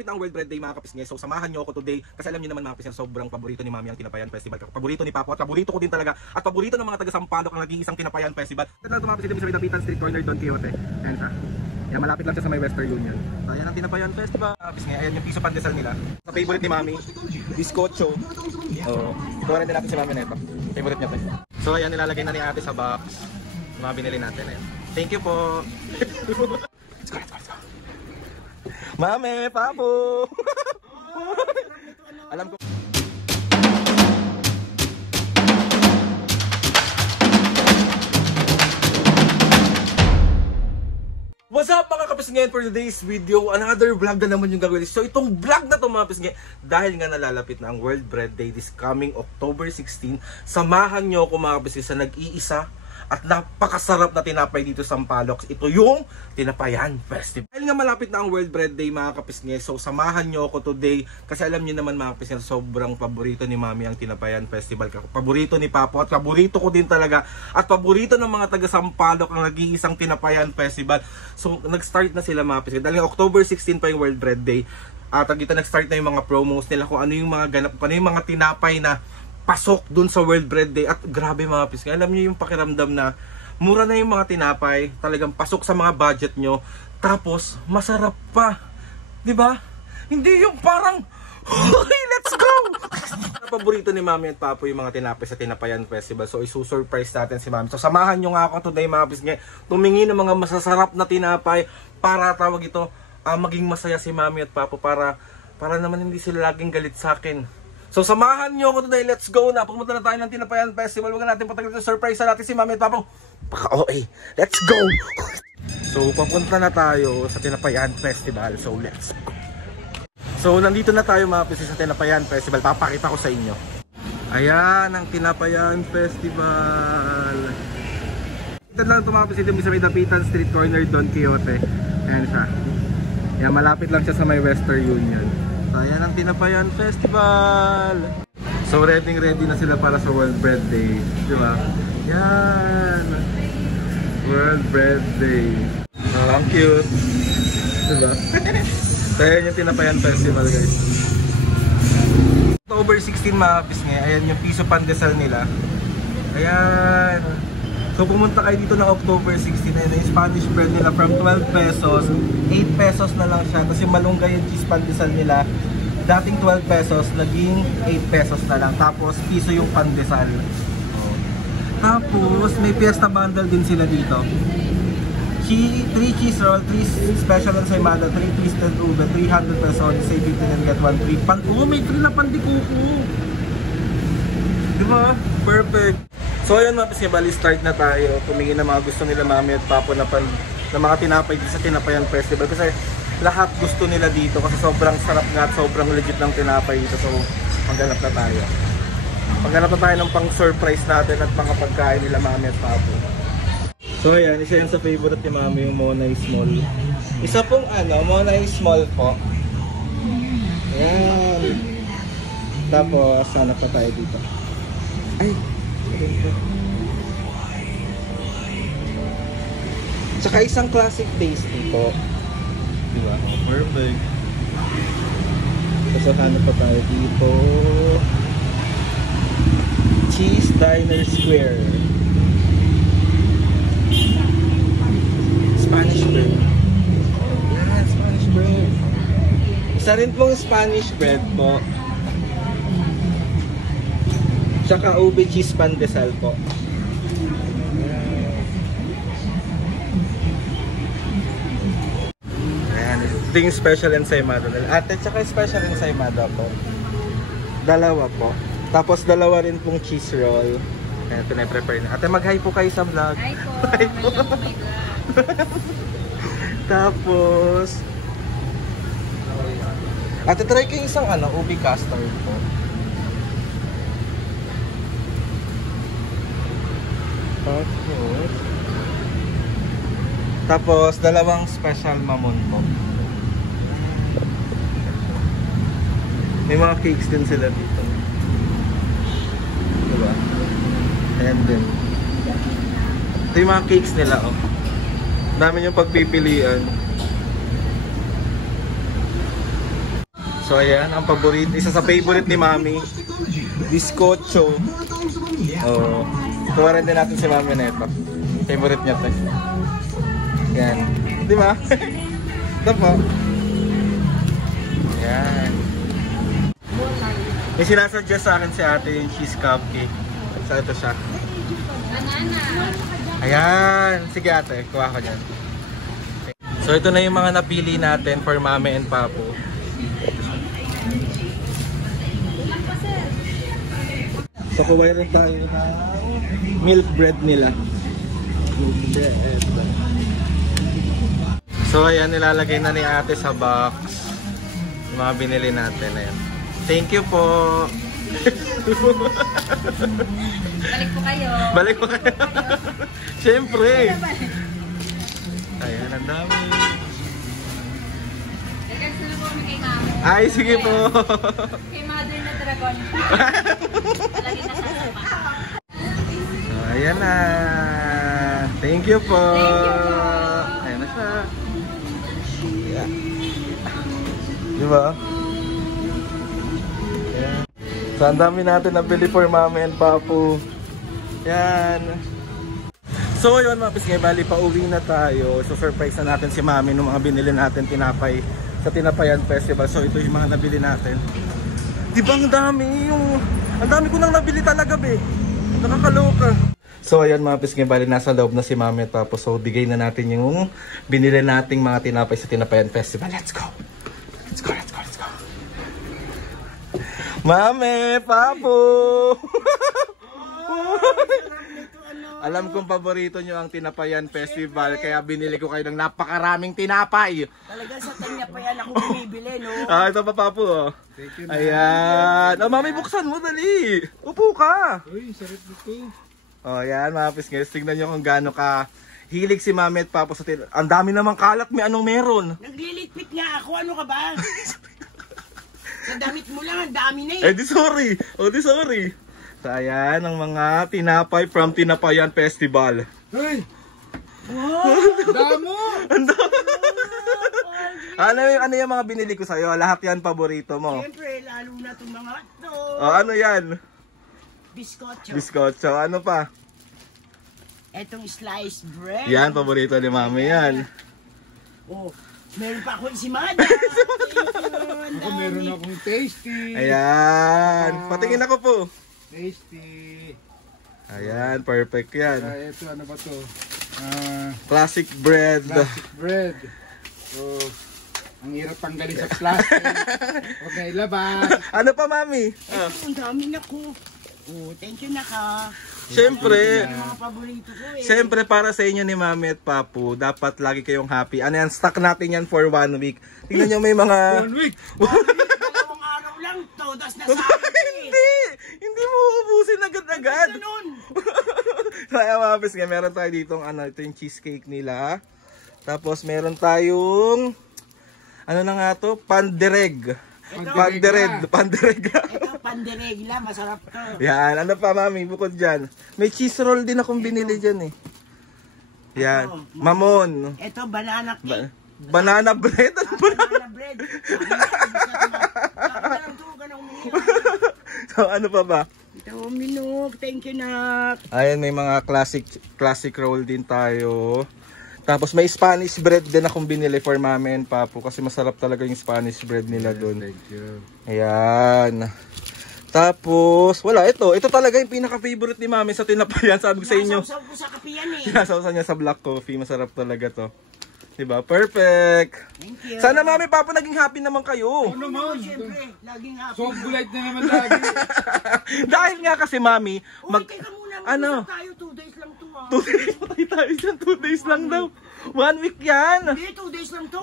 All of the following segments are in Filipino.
malapit na ang World Bread Day mga kapisngi. So samahan nyo ako today kasi alam niyo naman mga kapisngi, sobrang paborito ni Mami ang Tinapayan Festival. Paborito ni Papo at paborito ko din talaga at paborito ng mga taga Sampaloc ang naging isang Tinapayan Festival. Ito na tumapos dito sa Dapitan Street Corner Don Quixote. Ayan siya. Yan, malapit lang siya sa may Western Union. So ayan ang Tinapayan Festival. Kapisngi, ayan yung piso pandesal nila. Sa favorite ni Mami, bizcocho. Oh, ito rin din natin si Mami nito. Favorite niya to. So ayan, nilalagay na ni Ate sa box. Mga binili natin ayan. Thank you po. Let's go. Mami, Papo! Alam ko. What's up mga kapisngi, for today's video, another vlog na naman yung gagawin. So itong vlog na to mga kapisngi, dahil nga nalalapit na ang World Bread Day this coming October 16, samahan nyo ako mga kapisngi sa nag-iisa at napakasarap na tinapay dito sa Sampaloc. Ito yung Tinapayan Festival. Dahil nga malapit na ang World Bread Day mga kapisngi, so samahan nyo ako today kasi alam niyo naman mga kapisngi, sobrang paborito ni Mami ang Tinapayan Festival. Paborito ni Papo at paborito ko din talaga at paborito ng mga taga Sampaloc ang nag-iisang Tinapayan Festival. So nag-start na sila mga kapisngi. Dahil October 16 pa yung World Bread Day. At dito nag-start na yung mga promos nila kung ano yung mga ganap, ano yung mga tinapay na pasok dun sa World Bread Day. At grabe mga kapisngi, alam niyo yung pakiramdam na mura na yung mga tinapay, talagang pasok sa mga budget nyo, tapos masarap pa, di ba? Hindi yung parang okay, let's go! Paborito ni Mami at Papo yung mga tinapay sa Tinapayan Festival, so isusurprise natin si Mami. So samahan nyo nga ako today mga kapisngi, tumingin ng mga masasarap na tinapay para tawag ito, maging masaya si Mami at Papo, para naman hindi sila laging galit sa akin. So samahan nyo ako today, let's go na. Pumunta na tayo ng Tinapayan Festival. Huwag natin patagal ito, surprise na natin si Mami at Papo. Okay, let's go! So papunta na tayo sa Tinapayan Festival, so let's go. So nandito na tayo mga kapisngi sa Tinapayan Festival, papakita ko sa inyo. Ayan ang Tinapayan Festival. Ito lang ito mga kapisngi, sa may Dapitan Street Corner Don Quixote. Ayan siya. Ayan, malapit lang siya sa may Western Union. Ayan ang Tinapayan Festival. So ready na sila para sa World Bread Day, di ba? Yan, World Bread Day. Oh, ang cute, di ba? So ayan yung Tinapayan Festival guys. October 16 mga kapisngi, ayan yung piso pandesal nila. Ayan. So pumunta kayo dito ng October 16, ayan yung Spanish bread nila from 12 pesos, 8 pesos na lang siya. Tapos yung malunggay yung cheese pandesal nila, dating 12 pesos, naging 8 pesos na lang. Tapos piso yung pandesal. Tapos may fiesta bundle din sila dito. 3 cheese roll, 3 special ensaymada, 3 twisted ube, 300 pesos, say 15 and get 1 free. Oh, may 3 na pandikuko. Diba? Perfect. So ayun mga kapisngi, bali start na tayo. Tumingin na mga gusto nila Mami at Papo na mga tinapay dito sa Tinapayan Festival. Kasi lahat gusto nila dito kasi sobrang sarap nga at sobrang legit ng tinapay dito. So maghanap na tayo. Maghanap na tayo ng pang surprise natin at mga pagkain nila Mami at Papo. So ayan, isa yan sa favorite ni Mami, yung Monay Small. Isa pong Monay Small po. Ayan. Tapos hanap pa tayo dito. Ay! Tsaka isang classic tasty po. Diba? Perfect. Tapos hanap pa tayo dito. Cheese Diner Square. Spanish bread. Yeah, Spanish bread. Isa rin pong Spanish bread po. Tsaka ube cheese pandesal po. Ayan, ito yung special ensaymada. Ate, tsaka special ensaymada po. Dalawa po. Tapos dalawa rin pong cheese roll. Ayan, pinaprepare na. Ate, mag-hi po kayo sa vlog. Hi po. Hi po. Tapos ate, try kayo isang ube custard po. Tapos dalawang special mamon po. May mga cakes din sila dito. Diba? Ayan din. Ito yung mga cakes nila, oh. Dami yung pagpipilian. So ayan, ang paborito, isa sa favorite ni Mami, Bizcocho. Oh, kuha rin din natin si Mami na ito. Favorite niya ito. Yan. Di ba? Ito po. Yan. May sinasuggest sa akin si ate yung cheese cupcake. So ito siya. Banana. Ayan. Sige ate, kuha ko dyan. So ito na yung mga napili natin for Mami and Papu. So kuha rin tayo ng milk bread nila. Milk bread. So ayan, nilalagay na ni ate sa box yung mga binili natin. Ayan. Thank you po. Balik po kayo. Balik po kayo. Siyempre. Ayan, ang dami. Regards na lang po kami kay Mami. Ay, sige po. Kay Mother na Dragon. Lagi na sa sopa. So, ayan na. Thank you po. Thank you po. Ayan na siya. Yeah. Diba? Ayan. So, ang dami natin nabili for Mami and Papu. Yan. So yun mga pisngay, bali pauwi na tayo. So surprise na natin si Mami nung mga binili natin tinapay sa Tinapayan Festival. So ito yung mga nabili natin. Di ba ang dami yung... Ang dami ko nang nabili talaga be. Nakakaloka. So ayan mga pisngay, bali nasa loob na si Mami at Papu. So bigay na natin yung binili nating mga tinapay sa Tinapayan Festival. Let's go! Let's go, let's go, let's go! Mami! Papu! Alam kong paborito nyo ang Tinapayan Festival, kaya binili ko kayo ng napakaraming tinapay. Talaga sa Tinapayan ako bumibili, no? Ah, ito pa Papu, oh. Thank you, Ayan. Oh, Mami, buksan mo, dali. Upo ka. Uy, sarap dito. Oh, ayan, mga pisngay. Tignan nyo kung gaano ka hilig si Mami at Papu sa Ang dami namang kalat, may anong meron. Naglilitpit nga ako, ano ka ba? Sa damit mo lang, ang dami na Eh, eh. di sorry. Oh, di sorry. So, ayan, ang mga tinapay from Tinapayan Festival. Hey! Wow! Damo! Ano yung mga binili ko sa'yo? Lahat yan paborito mo. Siyempre, lalo na itong mga to. Oh, ano yan? Biskotso. Biskotso. Ano pa? Etong sliced bread. Yan, paborito ni Mami yan. Oh, meron pa ako si Mada. Ako meron akong tasty. Ayan. Patingin ako po. Tasty. Ayan, perfect yan. Ito, ano ba to? Classic bread. Plastic bread. So, ang hirap tanggalin sa plastic. Huwag na ilabas. Ano pa, Mami? Ang dami na ko. Oh, thank you na ka. Siyempre. Yung mga paborito ko eh. Siyempre, para sa inyo ni Mami at Papu, dapat lagi kayong happy. Ano yan, stock natin yan for 1 week. Tingnan nyo may mga... 1 week. Dalawang araw lang to, das na sa akin eh. Hindi mo ubusin agad-agad. Ganun. Kaya mapis nga, meron tayo dito ito yung cheesecake nila. Tapos meron tayong ano na nga to? Pandereg. Pandereg. Ito, panderegla, masarap to. Yan, ano pa Mami, bukod dyan. May cheese roll din akong binili dyan eh. Yan, mamon. Ito, banana cake. Banana bread. Banana bread. So ano pa ba? Ito, minok. Thank you, nak. Ayan, may mga classic roll din tayo. Tapos may Spanish bread din akong binili for Mami and Papu kasi masarap talaga yung Spanish bread nila doon. Thank you. Ayan. Tapos, wala, ito talaga yung pinaka-favorite ni Mami sa Tinapayan. Sabi ko sa inyo. Nasawsaw ko sa kapiyan eh. Sinasawsaw niya sa black coffee. Masarap talaga to. Diba? Perfect. Thank you. Sana Mami, Papu, naging happy naman kayo. Ano naman? Siyempre, laging happy. So, bulay na naman lagi. Dahil nga kasi Mami, Uy, teka muna. Ano? Tayo, 2 days lang to ah. 2 days patay tayo dyan. 2 days lang daw. 1 week yan. Hindi, 2 days lang to.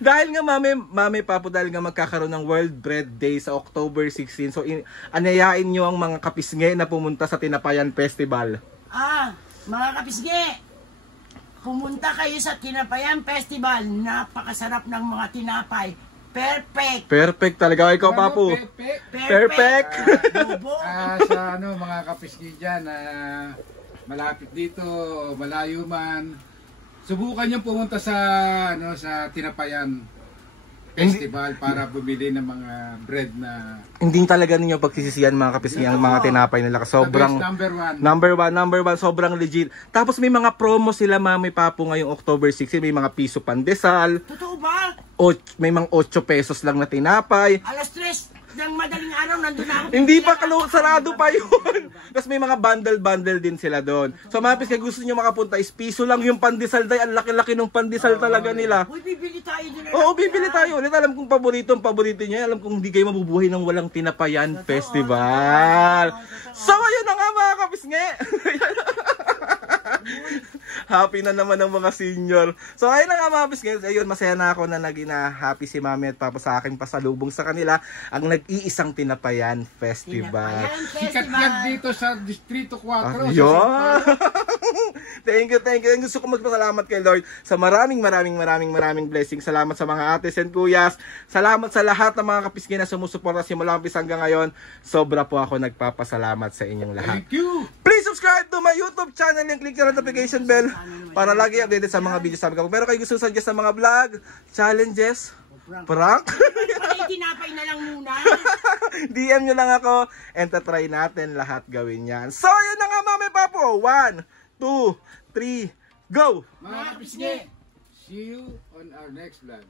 Dahil nga Mami Papu, dahil nga magkakaroon ng World Bread Day sa October 16. So anayain nyo ang mga kapisnge na pumunta sa Tinapayan Festival. Mga kapisge, pumunta kayo sa Tinapayan Festival. Napakasarap ng mga tinapay. Perfect. Perfect talaga. Ikaw Ano, Papu. Pepe? Perfect. Bobo. Sa mga kapisgi dyan, malapit dito, malayo man, subukan nyo pumunta sa sa Tinapayan festival para bumili ng mga bread na Hindi talaga ninyo pagsisisihan mga kapisngi ang mga tinapay nila. Sobrang the best number one, sobrang legit. Tapos may mga promo sila Mami Papo ngayong October 16, may mga piso pandesal, Totoo ba? may mga 8 pesos lang na tinapay. Alas 3 ng madaling araw, nandun na ako. Hindi pa sarado pa yun. Tapos may mga bundle din sila doon. So mga kapisngi, gusto niyo makapunta is piso lang yung pandesal day. Ang laki-laki ng pandesal talaga nila. Uy, bibili tayo din. Oo, bibili tayo ulit. Alam kong paborito niya. Alam kong hindi kayo mabubuhay ng walang tinapayan festival. So, ayun na nga mga kapisngi. Happy na naman ang mga senior. So, ayun na nga mga kapisngi. Ayun, masaya na ako na naging happy si Mami at Papa sa aking pasalubong sa kanila. Ang nag-iisang tinapayan festival. sikat yan dito sa Distrito 4. Ayun. Thank you. Gusto ko magpasalamat kay Lord sa maraming blessings. Salamat sa mga ates and kuyas. Salamat sa lahat ng mga kapisngi na sumusuporta simula umpisa hanggang ngayon. Sobra po ako nagpapasalamat sa inyong lahat. Thank you. Please subscribe to my YouTube channel and click the notification bell para lagi updated sa mga videos namin. Kung meron kayo gusto suggest ng mga vlog, challenges, prank, Tinapay na lang muna. DM nyo lang ako and tatry natin lahat gawin yan. So, yun na nga Mami Papo. 1, 2, 3, go! Mga kapisngi, see you on our next vlog.